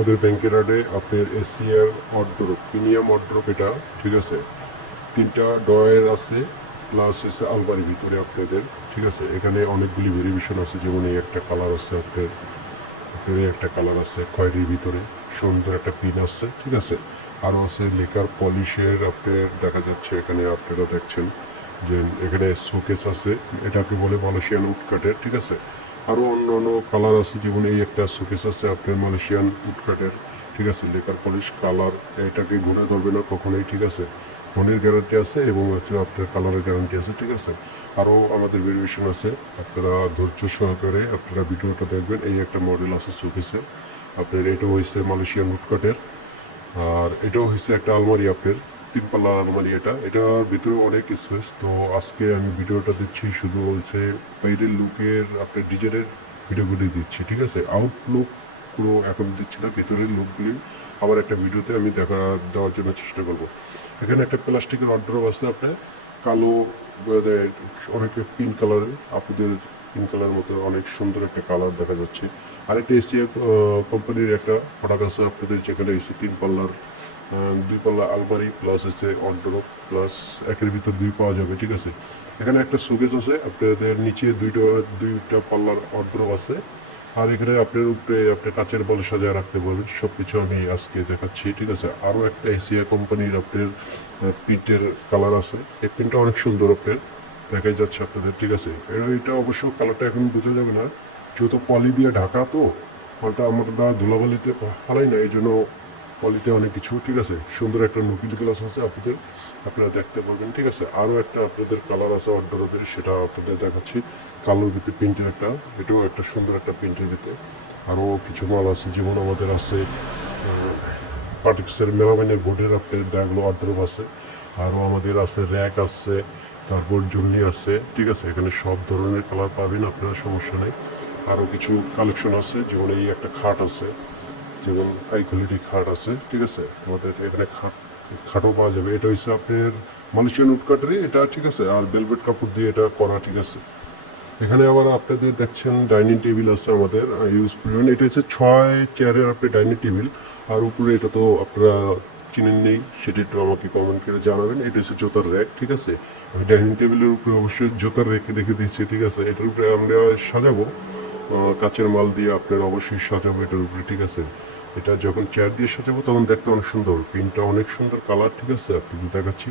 আমাদের ব্যাংকের আডে আপনার এশিয়ার অড্রপ প্রিমিয়াম অড্রপ এটা, ঠিক আছে। 3টা ডয়ের আছে, প্লাস হচ্ছে আলমারির ভিতরে আপনাদের, ঠিক আছে। এখানে অনেকগুলি ভেরিয়েশন আছে, যেমন এই একটা কালার আছে আপনার, এই একটা কালার আছে খয়েরির ভিতরে, সুন্দর একটা পিন আছে, ঠিক আছে। আরও আছে লেকার পলিশের আপনার দেখা যাচ্ছে, এখানে আপনারা দেখছেন যে এখানে শোকেস আছে, এটাকে বলে মালয়েশিয়ান উডকাটের, ঠিক আছে। আরও অন্য অন্য কালার আছে, যেমন এই একটা শোকেস আছে আপনার মালয়েশিয়ান উডকাটের, ঠিক আছে। লেকার পলিশ কালার, এটাকে ঘুরে ধরবে না কখনোই, ঠিক আছে। মনের গ্যারান্টি আছে এবং হচ্ছে আপনার কালারের গ্যারান্টি আছে, ঠিক আছে। আরও আমাদের ভেরিয়েশন আছে, আপনারা ধৈর্য সহকারে আপনারা ভিডিওটা দেখবেন। এই একটা মডেল আছে শোকেসের আপনার, এটাও হয়েছে মালয়েশিয়ান উডকাটের, আর এটাও হয়েছে একটা আলমারি আপনার 3 পাল্লার আলমারি। এটার ভিতরে অনেক স্পেস। তো আজকে আমি ভিডিওটা দিচ্ছি শুধু হচ্ছে বাইরের লুকের আপনার ডিজাইনের ভিডিওগুলি দিচ্ছি, ঠিক আছে। আউটলুক পুরো এখন দিচ্ছি না, ভিতরের লুকগুলি আবার একটা ভিডিওতে আমি দেওয়ার জন্য চেষ্টা করব। এখানে একটা প্লাস্টিকের অর্ডার আছে আপনার, কালো অনেকে পিঙ্ক কালারের, আপনাদের পিঙ্ক কালারের মতো অনেক সুন্দর একটা কালার দেখা যাচ্ছে। আরেকটা এশিয়া কোম্পানির একটা প্রোডাক্ট আছে আপনাদের, যেখানে এসে 3 পাল্লার 2 পাল্লা আলমারি প্লাস হচ্ছে অর্ডার প্লাস একের ভিতর 2 পাওয়া যাবে, ঠিক আছে। এখানে একটা শোকেস আছে আপনাদের, নিচে দুইটা পাল্লার অর্ডার আছে। আর এখানে আপনার উপরে আপনি কাচের বল সাজায় রাখতে পারবেন। সব কিছু আমি আজকে দেখাচ্ছি, ঠিক আছে। আরও একটা এশিয়া কোম্পানির আপনার প্রিন্টের কালার আছে, এই প্রিন্টটা অনেক সুন্দর আপনার দেখাই যাচ্ছে আপনাদের, ঠিক আছে। এটা অবশ্য কালারটা এখন বোঝা যাবে না, যেহেতু পলি দিয়ে ঢাকা, তো মালটা আমরা ধুলাবালিতে ফালাই না, এই জন্য পলিতে অনেক কিছু, ঠিক আছে। সুন্দর একটা নকিল গ্লাস আছে আপনারা দেখতে পারবেন, ঠিক আছে। আরও একটা আপনাদের কালার আছে অর্ডারদের, সেটা আপনাদের দেখাচ্ছি। কালোর ভিতরে প্রিন্টের একটা, এটাও একটা সুন্দর একটা প্রিন্টের ভিতরে। আরও কিছু মাল আছে, যেমন আমাদের আছে পার্টিক্সের মেলামাইনের বোর্ডের আপনার দাগগুলো অর্ডার আছে। আরও আমাদের আছে র্যাক আছে, তারপর জুলনি আছে, ঠিক আছে। এখানে সব ধরনের কালার পাবেন আপনারা, সমস্যা নেই। আরও কিছু কালেকশন আছে, যেমন এই একটা খাট আছে, যেমন হাই কোয়ালিটি খাট আছে, ঠিক আছে। আমাদের এখানে খাটও পাওয়া যাবে। এটা হচ্ছে আপনার মালয়েশিয়ান উডকাটারি এটা, ঠিক আছে। আর ভেলভেট কাপড় দিয়ে এটা করা, ঠিক আছে। এখানে আবার আপনাদের দেখছেন ডাইনিং টেবিল আছে আমাদের ইউজ পরিমাণ। এটা হচ্ছে 6 চেয়ারের আপনার ডাইনিং টেবিল। আর উপরে এটা তো আপনারা চিনেন নেই, সেটা একটু আমাকে কমেন্ট করে জানাবেন। এটা হচ্ছে জুতার র্যাক, ঠিক আছে। আমি ডাইনিং টেবিলের উপরে অবশ্যই জুতার র্যাক রেখে দিচ্ছি, ঠিক আছে। এটার উপরে আমরা সাজাবো কাচের মাল দিয়ে, আপনার অবশ্যই সাজাবো এটার উপরে, ঠিক আছে। এটা যখন চেয়ার দিয়ে সাজাবো তখন দেখতে অনেক সুন্দর, প্রিন্টটা অনেক সুন্দর, কালার, ঠিক আছে। আপনাদের দেখাচ্ছি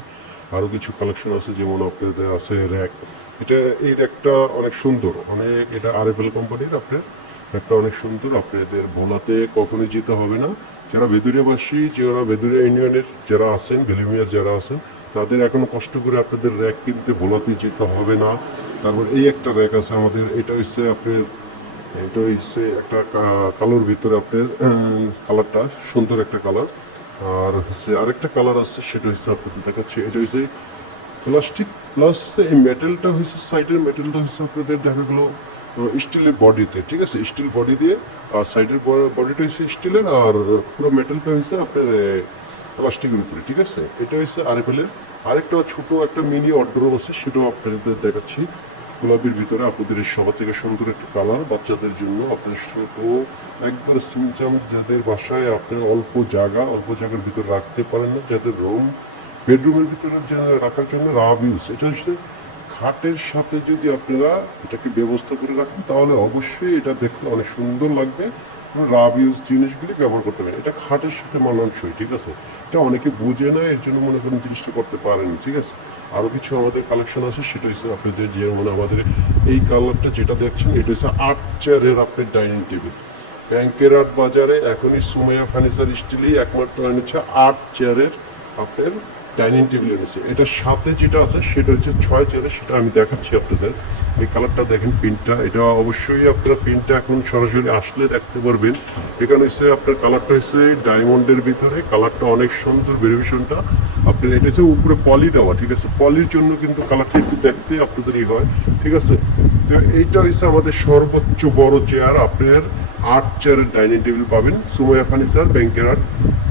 আরও কিছু কালেকশন আছে, যেমন আপনাদের আছে র্যাক। এই র্যাকটা অনেক সুন্দর, অনেক, এটা আরএফএল কোম্পানির আপনার র্যাকটা অনেক সুন্দর। আপনাদের ভোলাতে কখনোই যেতে হবে না। যারা বেদুরিয়াবাসী, যারা বেদুরিয়া ইউনিয়নের যারা আছেন, বেলিমিয়ার যারা আছেন, তাদের এখনো কষ্ট করে আপনাদের র্যাক কিনতে ভোলাতে যেতে হবে না। তারপর এই একটা র্যাক আছে আমাদের, এটা হচ্ছে আপনার, এটা হচ্ছে একটা কালোর ভিতরে আপনার, কালারটা সুন্দর একটা কালার। আর হচ্ছে আরেকটা কালার আছে, সেটা হচ্ছে আপনাদের দেখাচ্ছি। এটা হচ্ছে প্লাস্টিক প্লাস এই মেটেলটা হচ্ছে, সাইডের মেটেলটা হচ্ছে আপনাদের দেখা গেলো স্টিলের বডিতে, ঠিক আছে। স্টিল বডি দিয়ে, আর সাইডের বডিটা হচ্ছে স্টিলের, আর পুরো মেটেলটা হচ্ছে আপনার প্লাস্টিকের উপরে, ঠিক আছে। এটা হচ্ছে আরএফএলের। আরেকটা ছোটো একটা মিনি অর্ডারও আছে, সেটাও আপনাদের দেখাচ্ছি। গোলাপির ভিতরে আপনাদের সবার থেকে সুন্দর একটা কালার, বাচ্চাদের জন্য আপনাদের ছোটো একবারে সিমচাম, যাদের বাসায় আপনার অল্প জায়গার ভিতরে রাখতে পারেন না, যাদের বেডরুমের ভিতরে রাখার জন্য রাব ইউজ। এটা হচ্ছে খাটের সাথে যদি আপনারা এটাকে ব্যবস্থা করে রাখেন, তাহলে অবশ্যই এটা দেখতে অনেক সুন্দর লাগবে। রাব ইউজ জিনিসগুলি ব্যবহার করতে পারেন, এটা খাটের সাথে মানানসই, ঠিক আছে। এটা অনেকে বুঝে না, এর জন্য মনে করেন জিনিসটা করতে পারেন, ঠিক আছে। আরও কিছু আমাদের কালেকশন আছে, সেটা হচ্ছে আপনাদের যেমন আমাদের এই কালারটা যেটা দেখছেন, এটা হচ্ছে 8 চেয়ারের আপনার ডাইনিং টেবিল। ব্যাংকের আট বাজারে এখনই সুমাইয়া ফার্নিচার স্টিলই একমাত্র এনেছে 8 চেয়ারের আপনার ডাইনিং টেবিল এনেছে। এটার সাথে যেটা আছে সেটা হচ্ছে 6 চেয়ারের, সেটা আমি দেখাচ্ছি আপনাদের। এই কালারটা দেখেন, প্রিন্টটা, এটা অবশ্যই আপনারা প্রিন্টটা এখন সরাসরি আসলে দেখতে পারবেন। এখানে হচ্ছে আপনার কালারটা হচ্ছে ডায়মন্ডের ভিতরে, কালারটা অনেক সুন্দর, ভেরিয়েশনটা আপনার। এটা হচ্ছে উপরে পলি দেওয়া, ঠিক আছে। পলির জন্য কিন্তু কালারটা একটু দেখতে আপনাদেরই হয়, ঠিক আছে। তো এইটা হচ্ছে আমাদের সর্বোচ্চ বড় চেয়ার, আপনার 8 চেয়ারের ডাইনিং টেবিল পাবেন সুমাইয়া ফার্নিচার ব্যাংকের আট।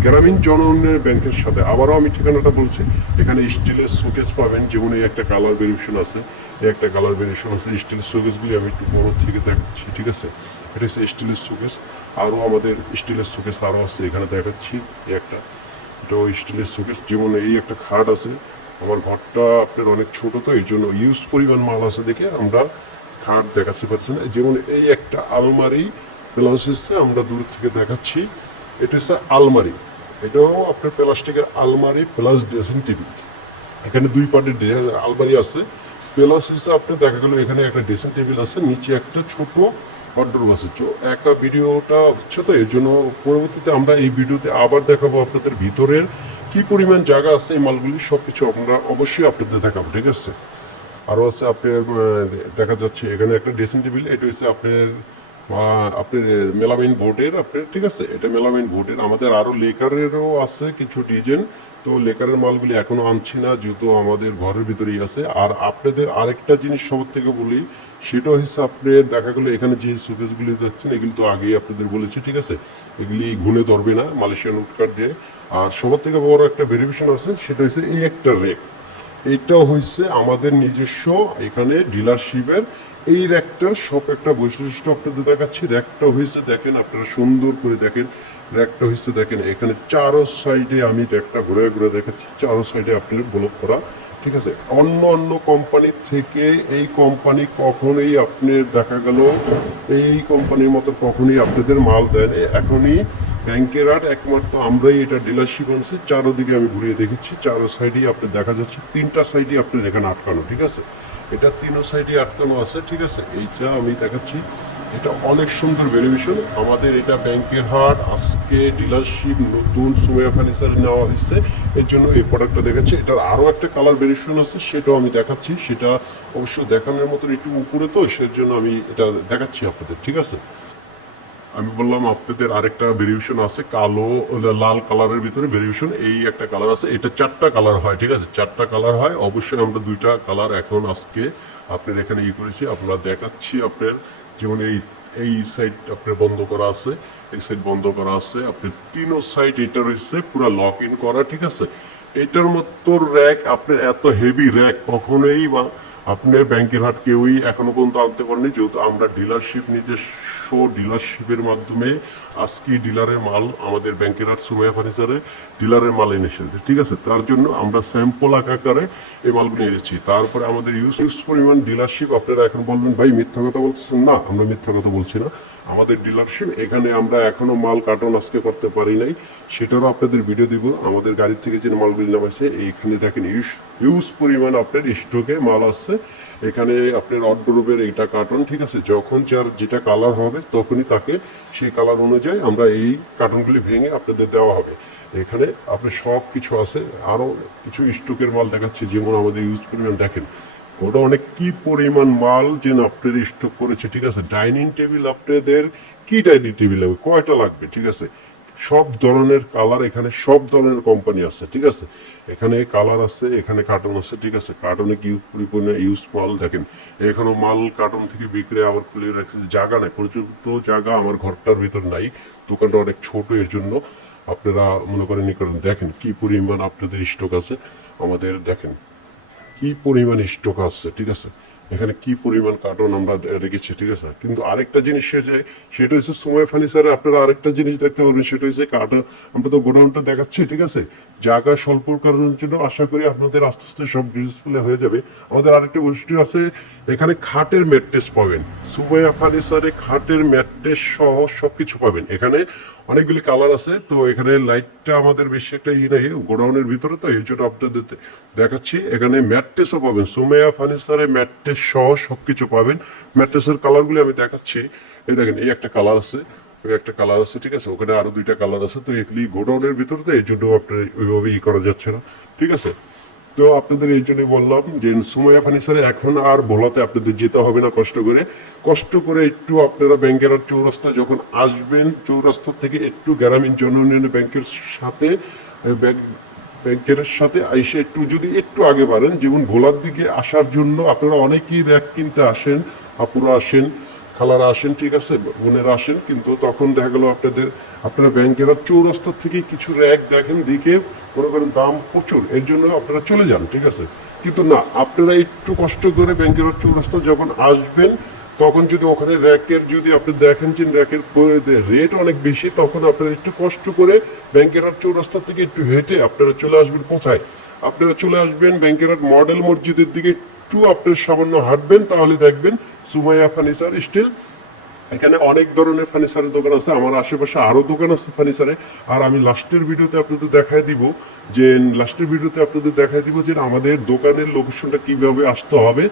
গ্রামীণ জন উন্নয়ন ব্যাংকের সাথে। আবারও আমি ঠিকানাটা বলছি, এখানে স্টিলের শোকেস পাবেন, যেমন এই একটা কালার ভেরিয়েশন আছে, এই একটা কালার ভেরিয়েশন আছে। স্টিলের শোকেসগুলি আমি একটু বড় থেকে দেখাচ্ছি, ঠিক আছে। এটা হচ্ছে স্টিলের শোকেস। আরও আমাদের স্টিলের শোকেস আরও আছে, এখানে দেখাচ্ছি এই একটা, এটাও স্টিলের শোকেস। যেমন এই একটা খাট আছে, আমার ঘরটা আপনার অনেক ছোট, তো এই জন্য ইউজ পরিমাণ মাল আছে দেখে আমরা খাট দেখাতে পারছি না। যেমন এই একটা আলমারি প্লাস হচ্ছে, আমরা দূর থেকে দেখাচ্ছি, এটা হচ্ছে আলমারি, এটাও আপনার প্লাস্টিকের আলমারি প্লাস ড্রেসিং টেবিল। এখানে দুই পার্টের আলমারি আছে, প্লাস হচ্ছে আপনার দেখা গেলো এখানে একটা ড্রেসিং টেবিল আছে, নিচে একটা ছোট ওয়ার্ডরোব আছে। তো একা ভিডিওটা হচ্ছে, তো এর জন্য পরবর্তীতে আমরা এই ভিডিওতে আবার দেখাবো আপনাদের ভিতরের কি পরিমাণ জায়গা আছে, এই মালগুলি সব কিছু আমরা অবশ্যই আপনাদের দেখাবো, ঠিক আছে। আরও আছে আপনার দেখা যাচ্ছে এখানে একটা ড্রেসিং টেবিল, এটা হচ্ছে আপনার মেলামাইন বোর্ডের আপনার, ঠিক আছে। এটা মেলামাইন বোর্ডের। আমাদের আরও লেকারেরও আছে কিছু ডিজাইন, তো লেকারের মালগুলি এখনও আনছি না, যেহেতু আমাদের ঘরের ভিতরেই আছে। আর আপনাদের আরেকটা জিনিস সবার থেকে বলি, সেটা হচ্ছে আপনার দেখা গেলো এখানে যে শোকেসগুলি যাচ্ছেন, এগুলি তো আগেই আপনাদের বলেছি, ঠিক আছে। এগুলি ঘুনে ধরবে না মালয়েশিয়ান উডকাট দিয়ে। আর সবার থেকে বড় একটা ভেরিয়েশন আছে, সেটা হচ্ছে এই একটা রেক। এটা হচ্ছে আমাদের নিজস্ব এখানে ডিলারশিপের এই র্যাকটার সব একটা বৈশিষ্ট্য আপনাদের দেখাচ্ছি। র্যাকটা হয়েছে দেখেন, আপনারা সুন্দর করে দেখেন, র্যাকটা হয়েছে দেখেন, এখানে চারো সাইডে আমি র্যাকটা ঘুরে ঘুরে দেখাচ্ছি, চারো সাইডে আপনার ব্লক করা, ঠিক আছে। অন্য অন্য কোম্পানির থেকে এই কোম্পানি কখনোই আপনার দেখা গেল এই কোম্পানির মতো কখনোই আপনাদের মাল দেয়নি। এখনই ব্যাংকের আট একমাত্র আমরাই এটা ডিলারশিপ আনছি। চারোদিকে আমি ঘুরিয়ে দেখেছি, চারো সাইডেই আপনার দেখা যাচ্ছে, তিনটা সাইডই আপনার এখানে আটকানো, ঠিক আছে। এটা তিনও সাইডে আটকানো আছে, ঠিক আছে। এইটা আমি দেখাচ্ছি, এটা অনেক সুন্দর ভেরিয়েশন। আমাদের এটা ব্যাংকের হাট আজকে ডিলারশিপ নতুন সুমেয়া ফার্নিচার নেওয়া হয়েছে, এর জন্য এই প্রোডাক্টটা দেখাচ্ছি। এটার আরও একটা কালার ভেরিয়েশন আছে, সেটাও আমি দেখাচ্ছি। সেটা অবশ্য দেখানোর মতো একটু উপরে, তো সেজন্য আমি এটা দেখাচ্ছি আপনাদের, ঠিক আছে। আমি বললাম আপনাদের আরেকটা ভেরিয়েশন আছে, কালো লাল কালারের ভিতরে ভেরিয়েশন, এই একটা কালার আছে। এটা চারটা কালার হয়, ঠিক আছে, চারটা কালার হয়। অবশ্যই আমরা দুইটা কালার এখন আজকে আপনার এখানে করেছি, আপনারা দেখাচ্ছি আপনার। যেমন এই সাইড আপনার বন্ধ করা আছে, এই সাইড বন্ধ করা আছে, আপনার তিনও সাইড এটা রয়েছে পুরো লক ইন করা, ঠিক আছে। এটার মতো র্যাক আপনার এত হেভি র্যাক কখনোই বা আপনার ব্যাংকের হাট কেউই এখনো পর্যন্ত আনতে পারেনি, যেহেতু আমরা ডিলারশিপ নিজস্ব ডিলারশিপের মাধ্যমে আজকে ডিলারের মাল আমাদের ব্যাংকের হাট সুমেয়া ফার্নিচারে ডিলারের মাল এনে এসেছে, ঠিক আছে। তার জন্য আমরা স্যাম্পল আকারে এই মালগুলো এনেছি। তারপরে আমাদের ইউজ পরিমাণ ডিলারশিপ। আপনারা এখন বলবেন ভাই মিথ্যা কথা বলছেন, না আমরা মিথ্যা কথা বলছি না। আমাদের ডিলারশিপ এখানে আমরা এখনো মাল কার্টন আজকে করতে পারি নাই, সেটারও আপনাদের ভিডিও দিব। আমাদের গাড়ি থেকে যে মালগুলি নামাইছে এইখানে দেখেন হিউজ পরিমাণ আপনার স্টকে মাল আসছে। এখানে আপনার অর্ডারের এইটা কার্টন, ঠিক আছে। যখন যার যেটা কালার হবে তখনই তাকে সেই কালার অনুযায়ী আমরা এই কার্টনগুলি ভেঙে আপনাদের দেওয়া হবে। এখানে আপনার সব কিছু আছে। আরও কিছু স্টকের মাল দেখাচ্ছি, যেমন আমাদের ইউজ পরিমাণ দেখেন, ওটা অনেক কি পরিমাণ মাল যে আপনার স্টক করেছে, ঠিক আছে। ডাইনিং টেবিল আপনাদের কি ডাইনিং টেবিল লাগবে, কয়টা লাগবে, ঠিক আছে। সব ধরনের কালার, এখানে সব ধরনের কোম্পানি আছে, ঠিক আছে। এখানে কালার আছে, এখানে কার্টন আছে, ঠিক আছে। কার্টনে কি পরিমাণে ইউজ মাল দেখেন, এখনো মাল কার্টন থেকে বিক্রি আবার খুলে রাখছে, জায়গা নাই, পর্যন্ত জায়গা আমার ঘরটার ভিতর নাই, দোকানটা অনেক ছোট, এর জন্য আপনারা মনে করেন দেখেন কি পরিমাণ আপনাদের স্টক আছে। আমাদের দেখেন কি পরিমাণ স্টক আসছে, ঠিক আছে। এখানে কি পরিমাণ কার্টন আমরা রেখেছি, ঠিক আছে। কিন্তু আরেকটা জিনিস সেটা হচ্ছে সময় ফার্নিচারে আপনারা আরেকটা জিনিস দেখতে পারবেন, সেটা হচ্ছে কার্টন। আমরা তো গোডাউনটা দেখাচ্ছি, ঠিক আছে। জায়গা স্বল্প কারণের জন্য আশা করি আপনাদের আস্তে আস্তে সব ডিসপ্লে হয়ে যাবে। আমাদের আরেকটা বৈশিষ্ট্য আছে, এখানে খাটের ম্যাট্রেস পাবেন, সুমাইয়া ফার্নিচারে খাটের ম্যাট্রেস সহ সব কিছু পাবেন। এখানে অনেকগুলি কালার আছে, তো এখানে লাইটটা আমাদের বেশি একটা নেই গোডাউনের ভিতরে, তো এই জন্য আপনাদের দেখাচ্ছি। এখানে ম্যাট্রেসও পাবেন, সুমাইয়া ফার্নিচারে ম্যাট্রেস সহ সব কিছু পাবেন। ম্যাট্রেসের কালারগুলি আমি দেখাচ্ছি। এই দেখেন, এই একটা কালার আছে, ওই একটা কালার আছে, ঠিক আছে। ওখানে আরো দুইটা কালার আছে, তো এগুলি গোডাউনের ভিতরে, তো এই জন্য আপনার ওইভাবে করা যাচ্ছে না, ঠিক আছে। তো আপনাদের এই জন্যই বললাম যে সুমাইয়া ফার্নিচারে এখন আর ভোলাতে আপনাদের যেতে হবে না কষ্ট করে একটু আপনারা ব্যাংকের চৌরাস্তা যখন আসবেন, চৌরাস্তা থেকে একটু গ্রামীণ জন উন্নয়ন ব্যাংকের সাথে আইসে একটু যদি একটু আগে বাড়েন, যেমন ভোলার দিকে আসার জন্য আপনারা অনেকেই র্যাক কিনতে আসেন, আপুরা আসেন, খালারা আসেন, ঠিক আছে, বোনেরা আসেন, কিন্তু তখন দেখা গেল আপনারা ব্যাংকের চৌরাস্তা থেকে কিছু র্যাক দেখেন, দিকে মনে করেন দাম প্রচুর, এর জন্য আপনারা চলে যান, ঠিক আছে। কিন্তু না, আপনারা একটু কষ্ট করে ব্যাংকের চৌরাস্তা যখন আসবেন, তখন যদি ওখানে র্যাকের যদি আপনি দেখেন যে র্যাকের রেট অনেক বেশি, তখন আপনারা একটু কষ্ট করে ব্যাংকের চৌরাস্তা থেকে একটু হেঁটে আপনারা চলে আসবেন কোথায়, আপনারা চলে আসবেন ব্যাংকের মডেল মসজিদের দিকে একটু আপনারা সামান্য হাঁটবেন, তাহলে দেখবেন সুমাইয়া ফার্নিচার স্টিল। এখানে অনেক ধরনের ফার্নিচারের দোকান আছে, আমার আশেপাশে আরও দোকান আছে ফার্নিচারে। আর আমি লাস্টের ভিডিওতে আপনাদের দেখাই দিব যে আমাদের দোকানের লোকেশনটা কিভাবে আসতে হবে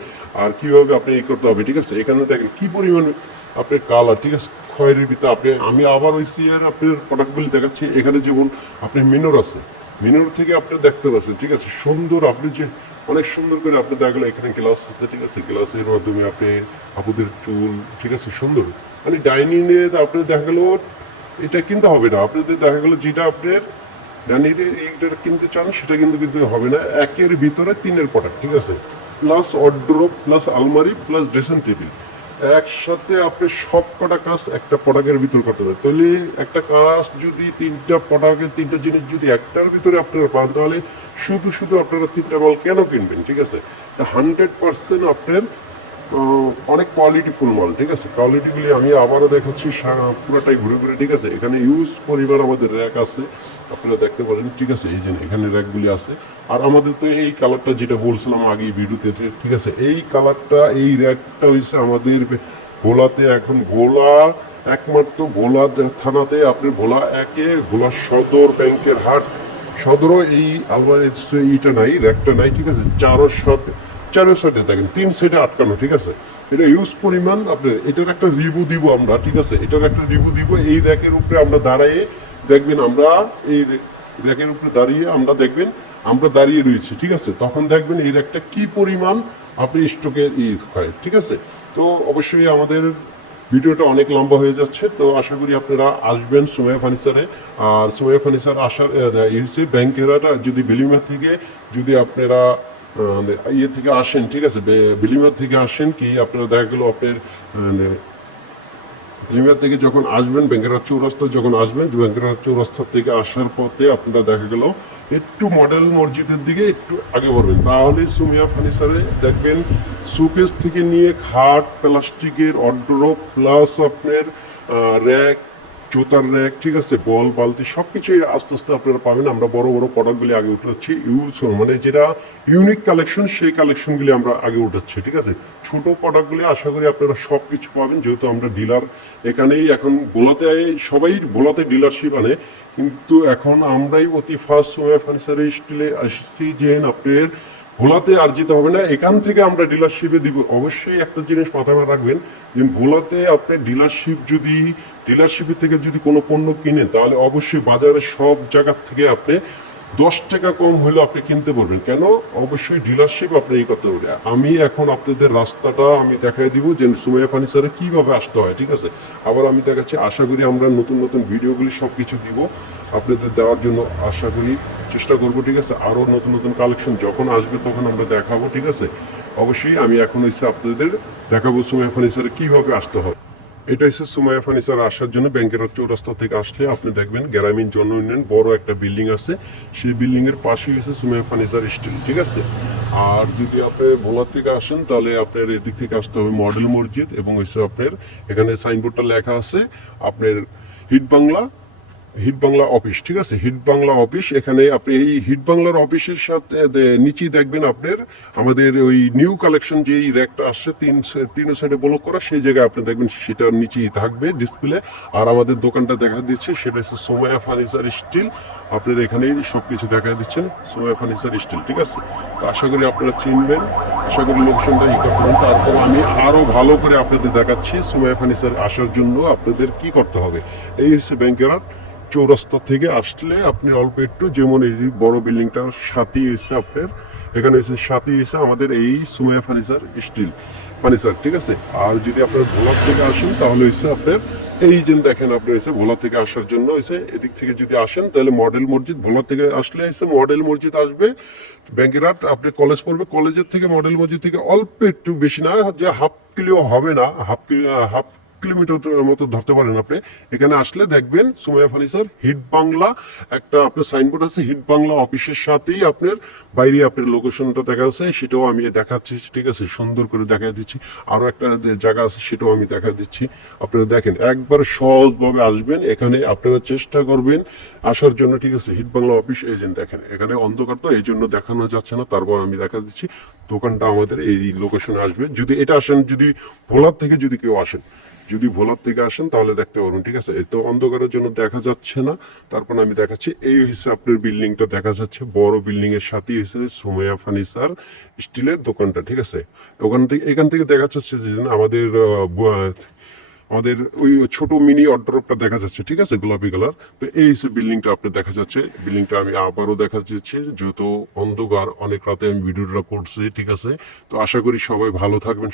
আর কিভাবে আপনি এই করতে হবে, ঠিক আছে। এখানে দেখেন কি পরিমাণে আপনার কালার, ঠিক আছে, খয়েরির ভিতরে আমি আবার ওই সিয়ার আপনার প্রোডাক্টগুলি দেখাচ্ছি। এখানে যেমন আপনি মিনর আছে, মিনর থেকে আপনি দেখতে পাচ্ছেন, ঠিক আছে, সুন্দর আপনি যে অনেক সুন্দর করে আপনি দেখা গেলো এখানে গ্লাস আছে, ঠিক আছে, গ্লাসের মাধ্যমে আপনি আপুদের চুল, ঠিক আছে, সুন্দর মানে ডাইনিংয়ে আপনি দেখা গেলো এটা কিনতে হবে না, আপনাদের দেখা গেলো যেটা আপনার ডাইনিংয়ে এইটা কিনতে চান সেটা কিন্তু হবে না। একের ভিতরে 3 প্রোডাক্ট, ঠিক আছে, প্লাস ওয়ারড্রোব প্লাস আলমারি প্লাস ড্রেসিং টেবিল, একসাথে আপনি সব কটা কাজ একটা প্রোডাক্টের ভিতর করতে পারেন। তাহলে একটা কাজ যদি 3টা প্রোডাক্টের 3টা জিনিস যদি একটার ভিতরে আপনারা পান, তাহলে শুধু আপনারা 3টা মাল কেন কিনবেন, ঠিক আছে। 100% আপনার অনেক কোয়ালিটিফুল মাল, ঠিক আছে। কোয়ালিটিগুলি আমি আবারও দেখাচ্ছি পুরোটাই ঘুরে ঘুরে, ঠিক আছে। এখানে ইউজ পরিমাণ আমাদের র্যাক আছে, আপনারা দেখতে পারেন, ঠিক আছে, এই যে এখানে র্যাকগুলি আছে। আর আমাদের তো এই কালারটা যেটা বলছিলাম আগে ভিডিওতে, ঠিক আছে, এই কালারটা এই র্যাকটা হয়েছে আমাদের ভোলাতে। এখন ভোলা একমাত্র ভোলা থানাতে আপনি ভোলা একে ভোলা সদর ব্যাংকের হাট সদরও এই আলমারি এইটা নাই, র্যাকটা নাই, ঠিক আছে। চারো সাইডে দেখেন 3 সাইডে আটকানো, ঠিক আছে। এটা ইউজ পরিমাণ আপনার এটার একটা রিভিউ দিব আমরা, ঠিক আছে, এটার একটা রিভিউ দিব। এই র্যাকের উপরে আমরা দাঁড়িয়ে দেখবেন, আমরা এই র্যাকের উপরে দাঁড়িয়ে আমরা দেখবেন আমরা দাঁড়িয়ে রয়েছি, ঠিক আছে। তখন দেখবেন এই র্যাকটা কি পরিমাণ আপনি স্টকে হয়, ঠিক আছে। তো অবশ্যই আমাদের ভিডিওটা অনেক লম্বা হয়ে যাচ্ছে, তো আশা করি আপনারা আসবেন সুমাইয়া ফার্নিচারে। আর সুমাইয়া ফার্নিচার আসার হচ্ছে ব্যাংকেরাটা যদি বিলিমা থেকে যদি আপনারা ইয়ে থেকে আসেন, ঠিক আছে, বিলিমার থেকে আসেন, কি আপনারা দেখা গেলো আপনার বিলিমার থেকে যখন আসবেন ব্যাংকের চৌরাস্তা যখন আসবেন, ব্যাংকের চৌরাস্তা থেকে আসার পথে আপনারা দেখা গেল একটু মডেল মসজিদের দিকে একটু আগে বাড়বেন, তাহলে সুমাইয়া ফার্নিচারে দেখবেন শোকেস থেকে নিয়ে খাট, প্লাস্টিকের ওয়ারড্রোব প্লাস আপনার র্যাক, জুতার র্যাক, ঠিক আছে, বল বালতি সব কিছুই আস্তে আস্তে আপনারা পাবেন। আমরা বড় বড় প্রোডাক্টগুলি আগে উঠাচ্ছি, মানে যেটা ইউনিক কালেকশন সেই কালেকশনগুলি আমরা আগে উঠাচ্ছি, ঠিক আছে। ছোট প্রোডাক্টগুলি আশা করি আপনারা সব কিছু পাবেন, যেহেতু আমরা ডিলার এখানেই এখন ভোলাতে, সবাই ভোলাতে ডিলারশিপ আনে, কিন্তু এখন আমরাই অতি ফার্স্ট সুমাইয়া ফার্নিচার স্টিলে আসছি যে আপনার ভোলাতে আর যেতে হবে না, এখান থেকে আমরা ডিলারশিপে দিব। অবশ্যই একটা জিনিস মাথায় রাখবেন যে ভোলাতে আপনি ডিলারশিপের থেকে যদি কোনো পণ্য কিনেন, তাহলে অবশ্যই বাজারে সব জায়গার থেকে আপনি 10 টাকা কম হলেও আপনি কিনতে পারবেন। কেন? অবশ্যই ডিলারশিপ আপনি এই করতে পারবেন। আমি এখন আপনাদের রাস্তাটা আমি দেখাই দিব যে সুমাইয়া ফার্নিচারে কীভাবে আসতে হয়, ঠিক আছে। আবার আমি দেখাচ্ছি, আশা করি আমরা নতুন নতুন ভিডিওগুলি সব কিছু দিব আপনাদের দেওয়ার জন্য, আশা করি চেষ্টা করবো, ঠিক আছে। আরও নতুন নতুন কালেকশন যখন আসবে তখন আমরা দেখাবো, ঠিক আছে। অবশ্যই আমি এখন হচ্ছে আপনাদের দেখাবো সুমাইয়া ফার্নিচারে কীভাবে আসতে হয়। এটা হচ্ছে সুমাইয়া ফার্নিচার আসার জন্য ব্যাংকের চৌরাস্তা থেকে আসলে আপনি দেখবেন গ্রামীণ জন ইউনিয়ন বড় একটা বিল্ডিং আছে, সেই বিল্ডিং এর পাশেই হচ্ছে সুমাইয়া ফার্নিচার স্টিল, ঠিক আছে। আর যদি আপনি ভোলা থেকে আসেন, তাহলে আপনার এদিক থেকে আসতে হবে মডেল মসজিদ, এবং হচ্ছে আপনার এখানে সাইনবোর্ডটা লেখা আছে আপনার হিট বাংলা অফিস, ঠিক আছে, হিট বাংলা অফিস। এখানে আপনি এই হিট বাংলার অফিসের সাথে নিচেই দেখবেন আপনার আমাদের ওই নিউ কালেকশন যে এই র্যাকটা আসছে তিন সাইডে ব্লক করা, সেই জায়গায় আপনি দেখবেন সেটার নিচেই থাকবে ডিসপ্লে। আর আমাদের দোকানটা দেখা দিচ্ছে, সেটা হচ্ছে সুমাইয়া ফার্নিচার স্টিল। আপনার এখানেই সব কিছু দেখা দিচ্ছেন সুমাইয়া ফার্নিচার স্টিল, ঠিক আছে। তো আশা করি আপনারা চিনবেন, আশা করি লোকেশনটা করবেন। তারপর আমি আরও ভালো করে আপনাদের দেখাচ্ছি সুমাইয়া ফার্নিচার আসার জন্য আপনাদের কি করতে হবে। এই হচ্ছে ব্যাংকের চৌরাস্তা থেকে আসলে আপনি অল্প একটু, যেমন এই বড় বিল্ডিংটার সাথেই এসে আপনার এখানে এসে সাথেই এসে আমাদের এই সুমাইয়া ফার্নিচার স্টিল ফার্নিচার, ঠিক আছে। আর যদি আপনার ভোলার থেকে আসেন, তাহলে হচ্ছে আপনার এই যে দেখেন আপনি হয়েছে ভোলা থেকে আসার জন্য হয়েছে এদিক থেকে যদি আসেন তাহলে মডেল মসজিদ, ভোলা থেকে আসলে হয়েছে মডেল মসজিদ আসবে, ব্যাংকেরহাট আপনি কলেজ পড়বে, কলেজের থেকে মডেল মসজিদ থেকে অল্প একটু বেশি না, যে হাফ কিলো হবে না, হাফ কিলোমিটার মতো ধরতে পারেন আপনি। এখানে আসলে দেখবেন সুমাইয়া ফার্নিচার হিট বাংলা একটা আপনার সাইনবোর্ড আছে, হিট বাংলা অফিসের সাথেই আপনার বাইরে আপনার লোকেশনটা দেখা যাচ্ছে, সেটাও আমি দেখাচ্ছি, ঠিক আছে, সুন্দর করে দেখা দিচ্ছি। আরো একটা যে জায়গা আছে সেটাও আমি দেখা দিচ্ছি, আপনারা দেখেন একবার সহজভাবে আসবেন এখানে, আপনারা চেষ্টা করবেন আসার জন্য, ঠিক আছে। হিট বাংলা অফিস এজেন্ট দেখেন এখানে অন্ধকার তো এই জন্য দেখানো যাচ্ছে না, তারপর আমি দেখা দিচ্ছি দোকানটা আমাদের এই লোকেশনে আসবে। যদি এটা আসেন, যদি ভোলার থেকে যদি কেউ আসেন, যদি ভোলার থেকে আসেন তাহলে দেখতে পারবেন, ঠিক আছে। এই তো অন্ধকারের জন্য দেখা যাচ্ছে না, তারপর আমি দেখাচ্ছি। এই হচ্ছে আপনার বিল্ডিংটা দেখা যাচ্ছে, বড় বিল্ডিং এর সাথেই হচ্ছে সুমাইয়া ফার্নিচার স্টিলের দোকানটা, ঠিক আছে। এখান থেকে দেখা যাচ্ছে যে আমাদের ওই ছোট মিনি অড্রপটা দেখা যাচ্ছে, ঠিক আছে, গোলাপি কালার। তো এই হচ্ছে বিল্ডিংটা আপনার দেখা যাচ্ছে। বিল্ডিংটা আমি আবারও দেখা যাচ্ছে, যেহেতু অন্ধকার অনেক রাতে আমি ভিডিওটা করছি, ঠিক আছে। তো আশা করি সবাই ভালো থাকবেন।